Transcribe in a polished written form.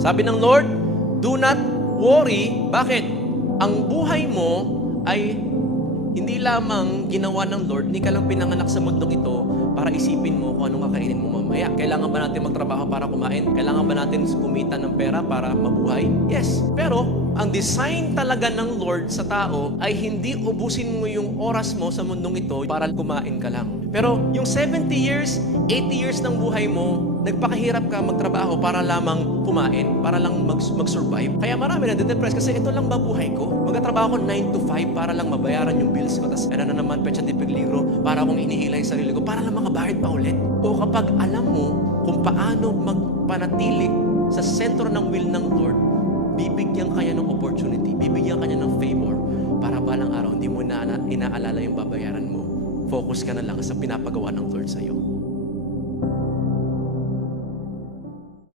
Sabi ng Lord, do not worry. Bakit? Ang buhay mo ay hindi lamang ginawa ng Lord, hindi ka lang pinanganak sa mundong ito para isipin mo kung anong kakainin mo mamaya. Kailangan ba natin magtrabaho para kumain? Kailangan ba natin kumita ng pera para mabuhay? Yes. Pero, ang design talaga ng Lord sa tao ay hindi ubusin mo yung oras mo sa mundong ito para kumain ka lang. Pero, yung 70 years, 80 years ng buhay mo, nagpakahirap ka magtrabaho para lamang kumain, para lang mag-survive. Kaya marami na depressed kasi ito lang ba buhay ko? Magtatrabaho ko 9 to 5 para lang mabayaran yung bills ko. Tapos ano na naman, petsa di pigligro, para akong hinihila yung sarili ko, para lang makabayad pa ulit. O kapag alam mo kung paano magpanatili sa sentro ng will ng Lord, bibigyan kanya ng opportunity, bibigyan kanya ng favor, para balang araw hindi mo na inaalala yung babayaran mo. Focus ka na lang sa pinapagawa ng Lord sa'yo.